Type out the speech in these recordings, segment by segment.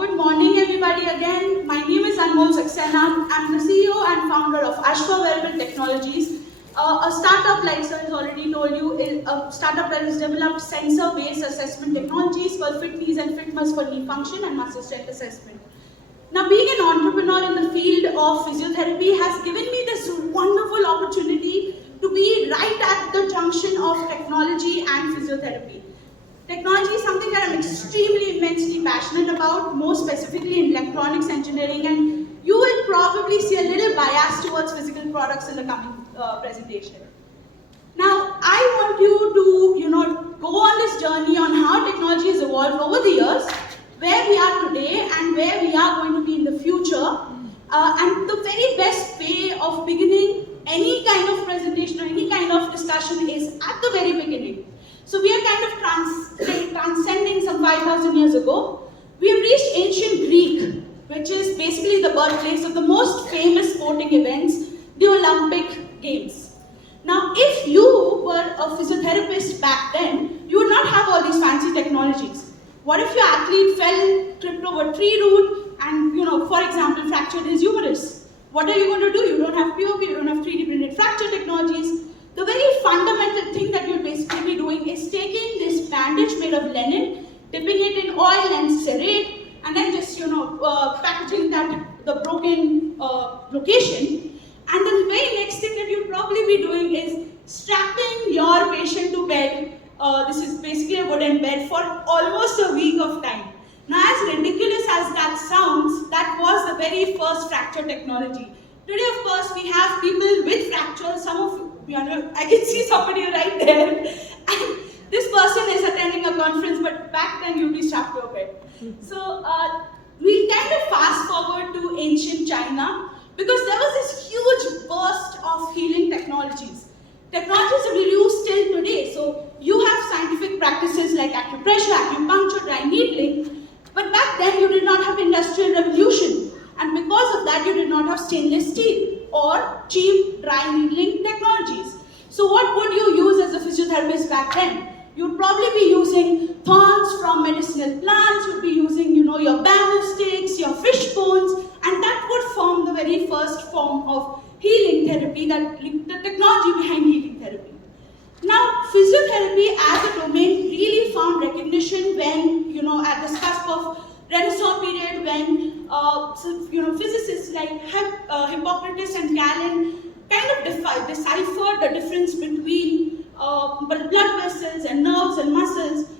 Good morning, everybody. Again, my name is Anmol Saxena. I'm the CEO and founder of Ashva Wearable Technologies, a startup, like sir has already told you, is a startup that has developed sensor-based assessment technologies for fit knees and fit muscles for knee function and muscle strength assessment. Now, being an entrepreneur in the field of physiotherapy has given me this wonderful opportunity to be right at the junction of technology and physiotherapy. Technology is something that I'm extremely, immensely passionate about, more specifically in electronics engineering, and you will probably see a little bias towards physical products in the coming presentation. Now, I want you to, go on this journey on how technology has evolved over the years, where we are today and where we are going to be in the future. And the very best way of beginning any kind of presentation or any kind of discussion is at the very beginning. So we are kind of transcending some 5,000 years ago. We have reached ancient Greek, which is basically the birthplace of the most famous sporting events, the Olympic Games. Now, if you were a physiotherapist back then, you would not have all these fancy technologies. What if your athlete tripped over a tree root and, for example, fractured his humerus? What are you going to do? You don't have POP, you don't have 3D printed fracture technologies. The very fundamental thing that you'll basically be doing is taking this bandage made of linen, dipping it in oil and cerate, and then just, packaging the broken location. And the very next thing that you'll probably be doing is strapping your patient to bed. This is basically a wooden bed for almost a week of time. Now, as ridiculous as that sounds, that was the very first fracture technology. Today, of course, we have people with fractures. I can see somebody right there. And this person is attending a conference, but back then you'd be strapped to a bed. So we kind of fast forward to ancient China because there was this huge burst of healing technologies. Technologies that we use till today. So you have scientific practices like acupressure, acupuncture, dry needling, but back then you did not have industrial revolution. And because of that, you did not have stainless steel or cheap dry needling technologies. So what would you use as a physiotherapist back then? You'd probably be using thorns from medicinal plants, you'd be using, your bamboo sticks, your fish bones, and that would form the very first form of healing therapy, the technology behind healing therapy. Now, physiotherapy as a domain really found recognition when, at the cusp of Renaissance period, when physicists like Hippocrates and Galen kind of deciphered the difference between blood vessels and nerves and muscles.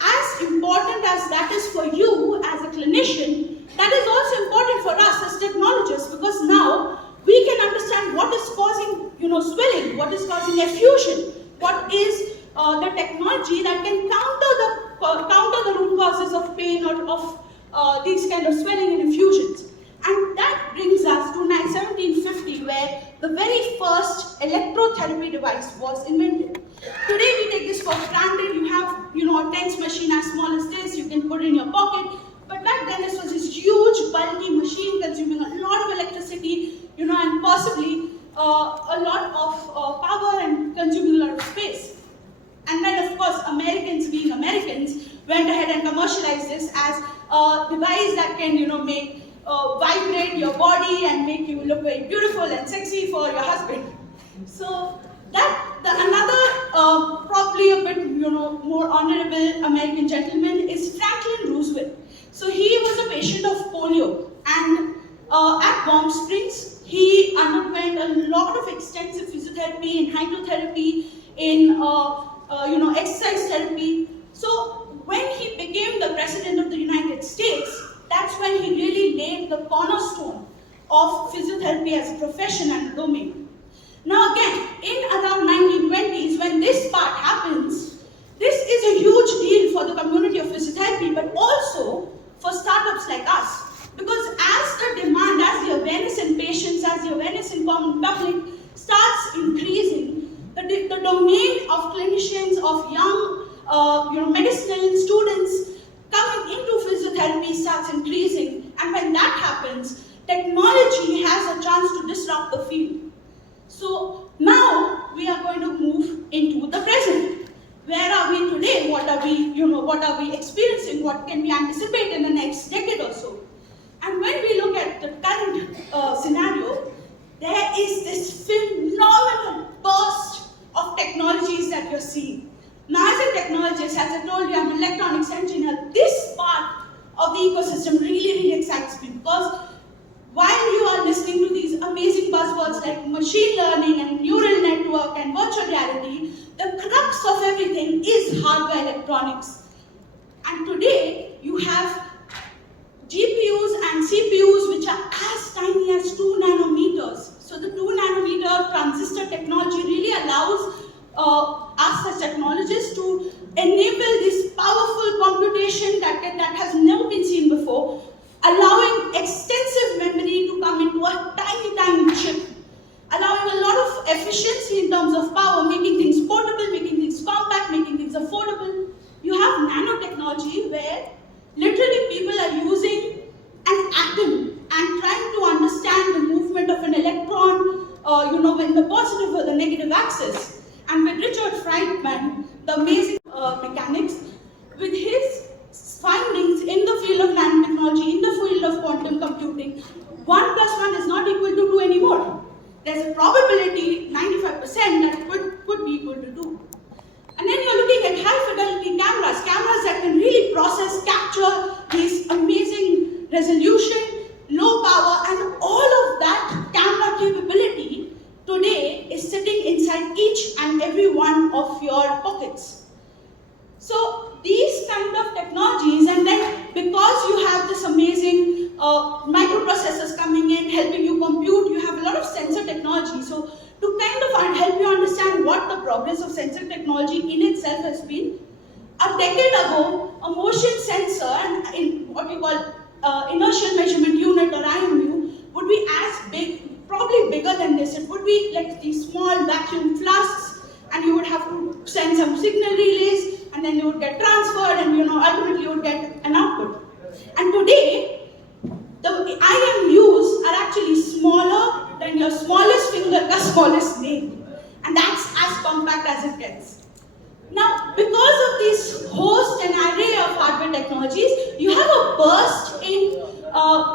As important as that is for you as a clinician, that is also important for us as technologists, because now we can understand what is causing swelling, what is causing effusion, what is the technology that can counter the root causes of pain or of these kind of swelling and effusions. And that brings us to 1750, where the very first electrotherapy device was invented. Today we take this for granted. You have a TENS machine as small as this, you can put it in your pocket. But back then this was this huge bulky machine consuming a lot of electricity, and possibly a lot of power and consuming a lot of space. And then, of course, Americans being Americans went ahead and commercialized this as a device that can, make vibrate your body and make you look very beautiful and sexy for your husband. So another probably a bit, more honorable American gentleman is Franklin Roosevelt. So he was a patient of polio, and at Warm Springs, he underwent a lot of extensive physiotherapy and hydrotherapy, in exercise therapy. So when he became the president of the United States, that's when he really laid the cornerstone of physiotherapy as a profession and a domain. Now again, in around 1920s, when this part happens, this is a huge deal for the community of physiotherapy, but also for startups like us. Because as the demand, as the awareness in patients, as the awareness in common public starts increasing, the domain of clinicians, of young medicinal students coming into physiotherapy starts increasing. And when that happens, technology has a chance to disrupt the field. So now we are going to move into the present. Where are we today? What are we experiencing? What can we anticipate in the next decade or so? ecosystem really excites me, because while you are listening to these amazing buzzwords like machine learning and neural network and virtual reality, the crux of everything is hardware electronics. And today, you have GPUs and CPUs which are as tiny as 2 nanometers. So the 2 nanometer transistor technology really allows us as technologists to enable this powerful computation that has never been seen before, allowing extensive memory to come into a tiny chip, allowing a lot of efficiency in terms of power, making things portable, making things compact, making things affordable. You have nanotechnology where literally people are using an atom and trying to understand the movement of an electron, in the positive or the negative axis. And with Richard Feynman, the amazing mechanics, with his findings in the field of nanotechnology, in the field of quantum computing, 1 plus 1 is not equal to 2 anymore. There's a probability, 95%, that could be equal to 2. And then you're looking at high fidelity cameras that can really process, capture these amazing resolution, low power, and all of that camera capability today is sitting inside each and every one of your pockets. So these kind of technologies, and then because you have this amazing microprocessors coming in, helping you compute, you have a lot of sensor technology. So to kind of help you understand what the progress of sensor technology in itself has been, a decade ago, a motion sensor, and in what we call inertial measurement unit or IMU, would be as big, probably bigger than this. It would be like these small vacuum flasks, and you would have to send some signal relays, and then you would get transferred, and ultimately you would get an output. And today, the IMUs are actually smaller than your smallest finger, the smallest nail, and that's as compact as it gets. Now, because of this host and array of hardware technologies, you have a burst in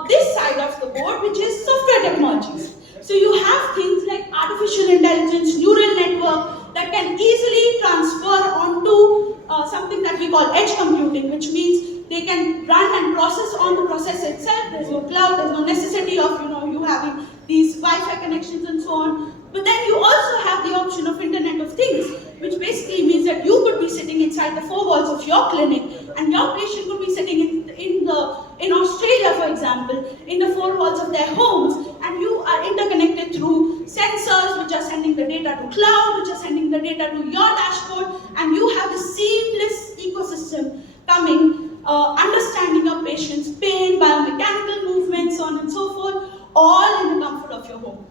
this side of the board, which is software technologies. So you have things like artificial intelligence, neural network that can easily transfer onto something that we call edge computing, which means they can run and process on the processor itself. There's no cloud, there's no necessity of you having these Wi-Fi connections and so on. But then you also have the option of Internet of Things, which basically means that you could be sitting inside the 4 walls of your clinic, and your patient could be sitting in Australia, for example, in the 4 walls of their homes, and you are interconnected through sensors which are sending the data to cloud, which are sending the data to your dashboard, and you have a seamless ecosystem coming, understanding your patient's pain, biomechanical movements, so on and so forth, all in the comfort of your home.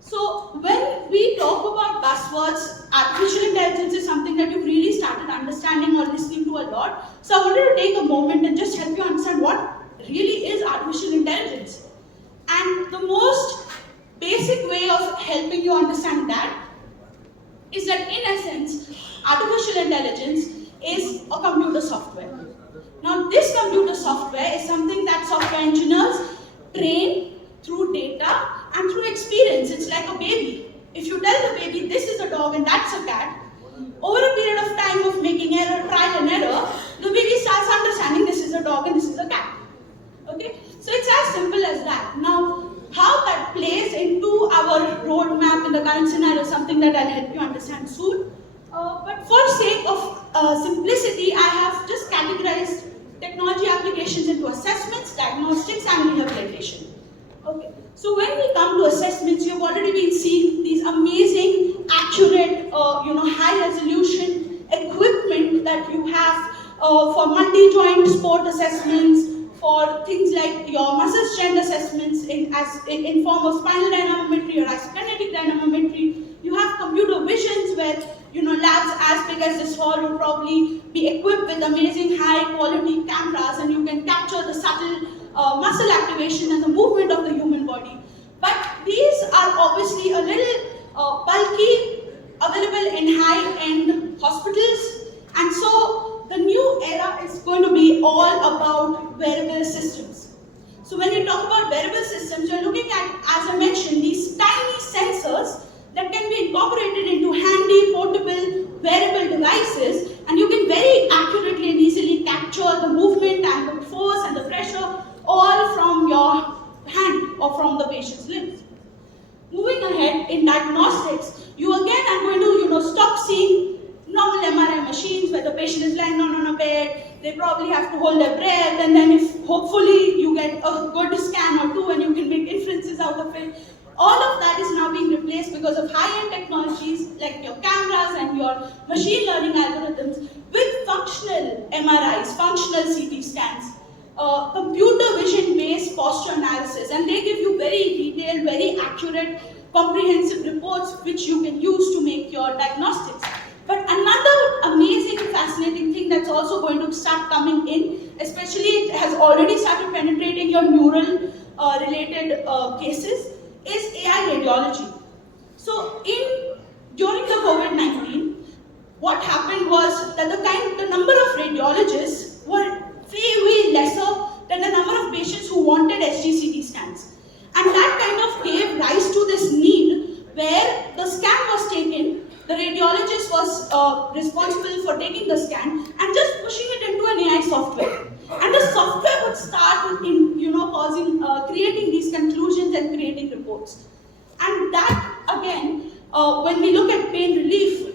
So when we talk about buzzwords, artificial intelligence is something that you've really started understanding or listening to a lot. So I wanted to take a moment and just help you understand what really is artificial intelligence. And the most basic way of helping you understand that is that, in essence, artificial intelligence is a computer software. Now, this computer software is something that software engineers train through data and through experience. It's like a baby. If you tell the baby this is a dog and that's a cat, over a period of time of making error, trial and error, the baby starts understanding this is a dog and this is a cat. Okay? So it's as simple as that. Now, how that plays into our roadmap in the current scenario is something that I'll help you understand soon. But for sake of simplicity, I have just categorized technology applications into assessments, diagnostics, and rehabilitation. Okay. So when we come to assessments, you've already been seeing these amazing, accurate, high resolution equipment that you have for multi-joint sport assessments, for things like your muscle strength assessments in form of spinal dynamometry or isokinetic dynamometry. You have computer visions where labs as big as this hall will probably be equipped with amazing high quality cameras, and you can capture the subtle muscle activation and the movement of the human body. But these are obviously a little bulky, available in high-end hospitals, and so the new era is going to be all about wearable systems. So when you talk about wearable systems, you're looking at, as I mentioned, these tiny sensors that can be incorporated into handy, portable, wearable devices, and you can very accurately and easily capture the movement and the force hopefully you get a good scan or two and you can make inferences out of it. All of that is now being replaced because of high-end technologies like your cameras and your machine learning algorithms with functional MRIs, functional CT scans, computer vision-based posture analysis, and they give you very detailed, very accurate, comprehensive reports which you can use to make your diagnostics. But another amazing, fascinating thing that's also going to start coming in, especially it has already started penetrating your neural related cases, is AI radiology. So during the COVID-19, what happened was that the number of radiologists were way lesser than the number of patients who wanted HDCT scans. And that kind of gave rise to this need where the scan was taken, the radiologist was responsible for taking the scan and just pushing it into an AI software. And the software would start creating these conclusions and creating reports. And that again, when we look at pain relief,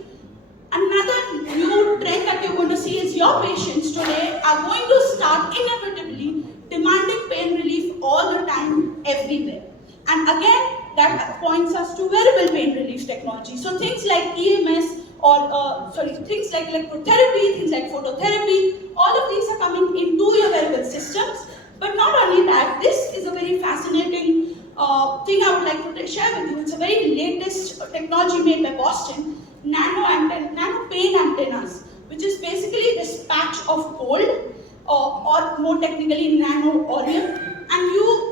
another new trend that you're going to see is your patients today are going to start inevitably demanding pain relief all the time, everywhere. And again, that points us to wearable pain relief technology. So things like EMS or things like electrotherapy, things like phototherapy, all of these are coming into your wearable systems. But not only that, this is a very fascinating thing I would like to share with you. It's a very latest technology made by Boston, nano pain antennas, which is basically this patch of gold, or more technically nano Orium, and you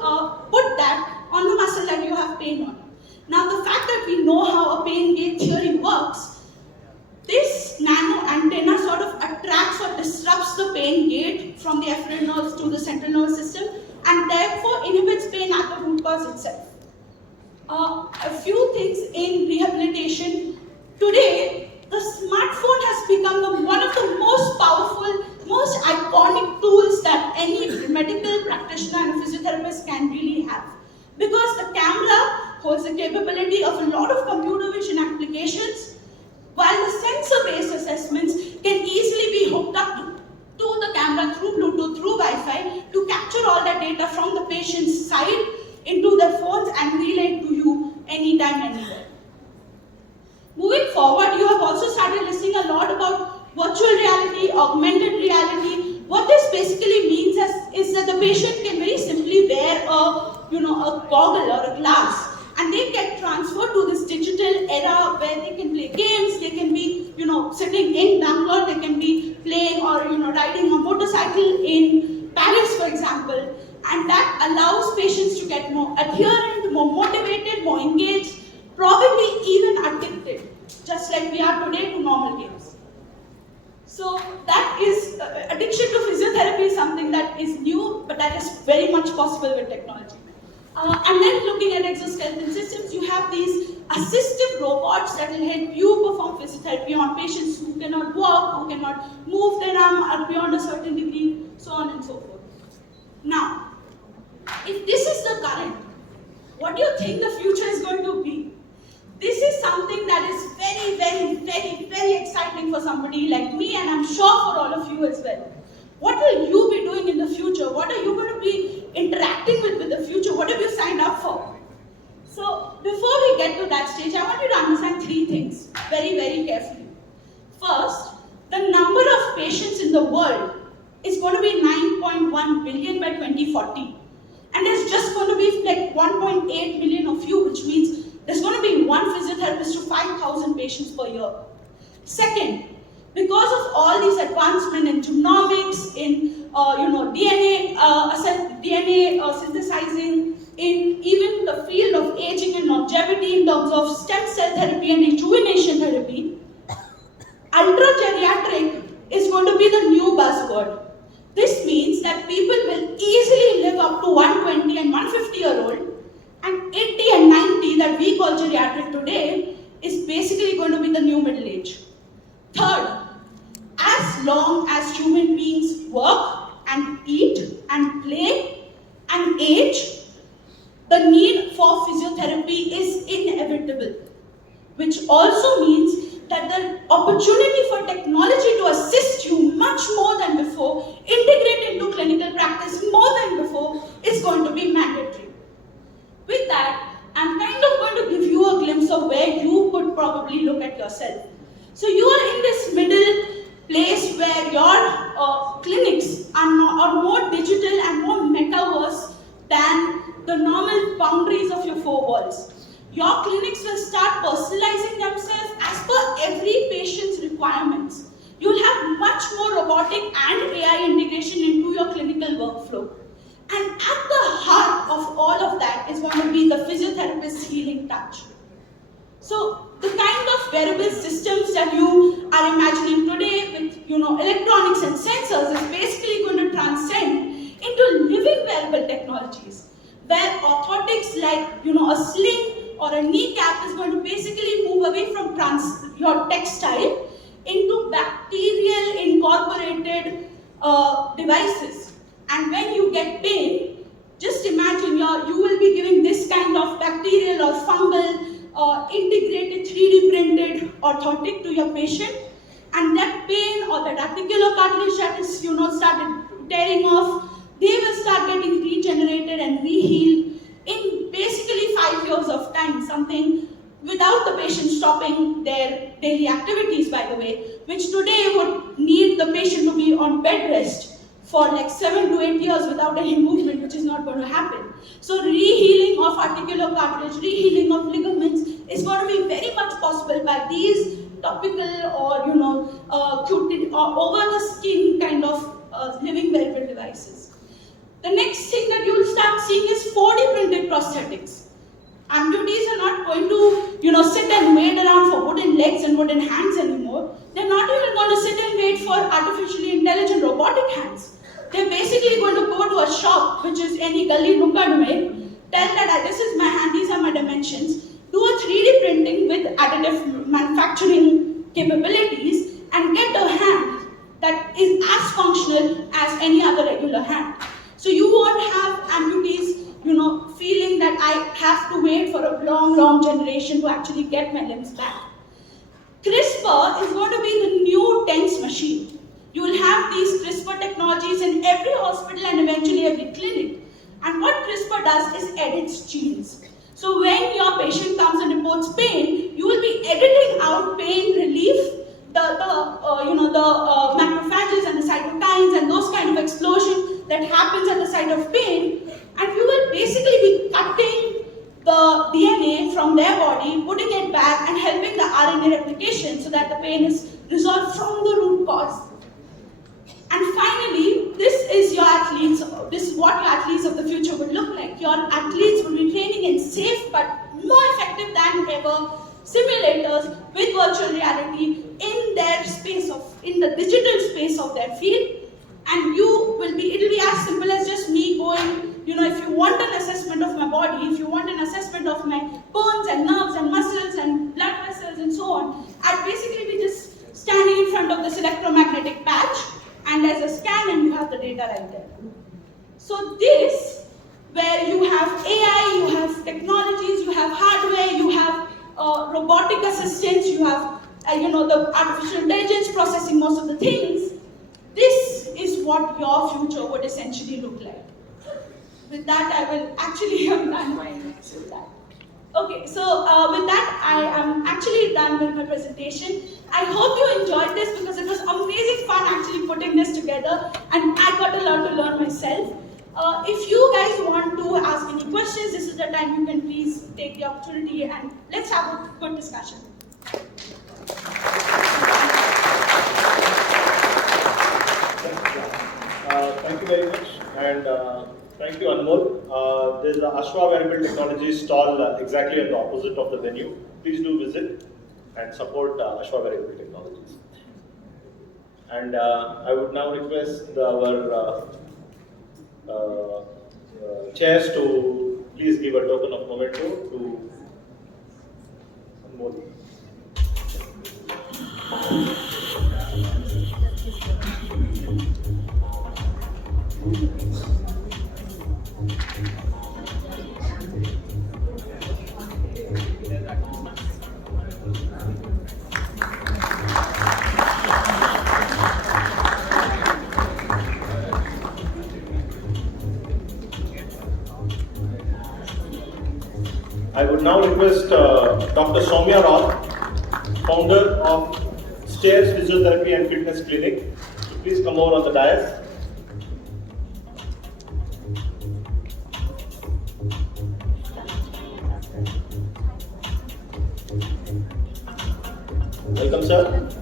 put that on the muscle that you have pain on. Now the fact that we know how a pain gate theory works, this nano antenna sort of attracts or disrupts the pain gate from the efferent nerves to the central nervous system and therefore inhibits pain at the root cause itself. A few things in rehabilitation. Today, the smartphone has become one of the most powerful, most iconic tools that any medical practitioner and a physiotherapist can really have. Because the camera holds the capability of a lot of computer vision applications, while the sensor-based assessments can easily be hooked up to the camera through Bluetooth, through Wi-Fi, to capture all that data from the patient's side into their phones and relay it to you anytime, anywhere. Moving forward, you have also started listening a lot about virtual reality, augmented reality. What this basically means is that the patient can very simply wear a goggle or a glass, and they get transferred to this digital era where they can play games, they can be, sitting in Bangalore, they can be playing or, riding a motorcycle in Paris, for example, and that allows patients to get more adherent, more motivated, more engaged, probably even addicted, just like we are today to normal games. So that is, addiction to physiotherapy is something that is new, but that is very much possible with technology. And then looking at exoskeleton systems, you have these assistive robots that will help you perform physiotherapy on patients who cannot walk, who cannot move their arm beyond a certain degree, so on and so forth. Now, if this is the current, what do you think the future is going to be? This is something that is very, very, very, very exciting for somebody like me, and I'm sure for all of you as well. What will you be doing in the future? What are you going to be interacting with the future? What have you signed up for? So before we get to that stage, I want you to understand three things very, very carefully. First, the number of patients in the world is going to be 9.1 billion by 2040. And there's just going to be like 1.8 million of you, which means there's going to be one physiotherapist to 5,000 patients per year. Second, because of all these advancements in genomics, in DNA synthesizing, in even the field of aging and longevity in terms of stem cell therapy and rejuvenation therapy, ultra-geriatric is going to be the new buzzword. This means that people will easily live up to 120 and 150-year-old, and 80 and 90 that we call geriatric today is basically going to be the new middle age. Third, as long as human beings work and eat and play and age, the need for physiotherapy is inevitable, which also means that the opportunity for technology to assist you much more than before, integrate into clinical practice more than Your clinics will start personalizing themselves as per every patient's requirements. You'll have much more robotic and AI integration into your clinical workflow. And at the heart of all of that is going to be the physiotherapist's healing touch. So the kind of wearable systems that you are imagining today with electronics and sensors is basically going to transcend into living wearable technologies, where orthotics like a sling or a kneecap is going to basically move away from your textile into bacterial incorporated devices. And when you get pain, just imagine you will be giving this kind of bacterial or fungal integrated 3D printed orthotic to your patient, and that pain or that articular cartilage that is started tearing off, they will start getting regenerated and rehealed in basically 5 years of time, something without the patient stopping their daily activities, by the way, which today would need the patient to be on bed rest for like 7 to 8 years without any movement, which is not going to happen. So rehealing of articular cartilage, rehealing of ligaments is going to be very much possible by these topical or cuted or over the skin kind of living wearable devices. The next thing that you will start seeing is 4D printed prosthetics. Amputees are not going to sit and wait around for wooden legs and wooden hands anymore. They're not even going to sit and wait for artificially intelligent robotic hands. They're basically going to go to a shop, which is any gully nukkad mein, tell that this is my hand, these are my dimensions, do a 3D printing with additive manufacturing capabilities and get a hand that is as functional as any other regular hand. So you won't have amputees feeling that I have to wait for a long generation to actually get my limbs back. CRISPR is going to be the new TENS machine. You will have these CRISPR technologies in every hospital and eventually every clinic. And what CRISPR does is edits genes. So when your patient comes and reports pain, you will be editing out pain relief, the macrophages and the cytokines and those kind of explosion that happens at the site of pain, and you will basically be cutting the DNA from their body, putting it back and helping the RNA replication so that the pain is resolved from the root cause. And finally, this is your athletes, this is what your athletes of the future will look like. Your athletes will be training in safe but more effective than ever simulators with virtual reality in their space in the digital space of their field. And it'll be as simple as just me going, if you want an assessment of my body, if you want an assessment of my bones and nerves and muscles and blood vessels and so on, I'd basically be just standing in front of this electromagnetic patch, and there's a scan and you have the data right there. So this, where you have AI, you have technologies, you have hardware, you have robotic assistants, you have the artificial intelligence processing most of the things, this is what your future would essentially look like. With that, I will actually have done my with that. Okay, so with that, I am actually done with my presentation. I hope you enjoyed this because it was amazing fun actually putting this together, and I got a lot to learn myself. If you guys want to ask any questions, this is the time you can please take the opportunity and let's have a good discussion. Thank you very much, and thank you, Anmol. There's the Ashva Wearable Technologies stall exactly at the opposite of the venue. Please do visit and support Ashva Wearable Technologies. And I would now request our chairs to please give a token of memento to Anmol. I would now request Dr. Soumya Rao, founder of Stairs Physiotherapy and Fitness Clinic, to please come over on the dais. Welcome, sir.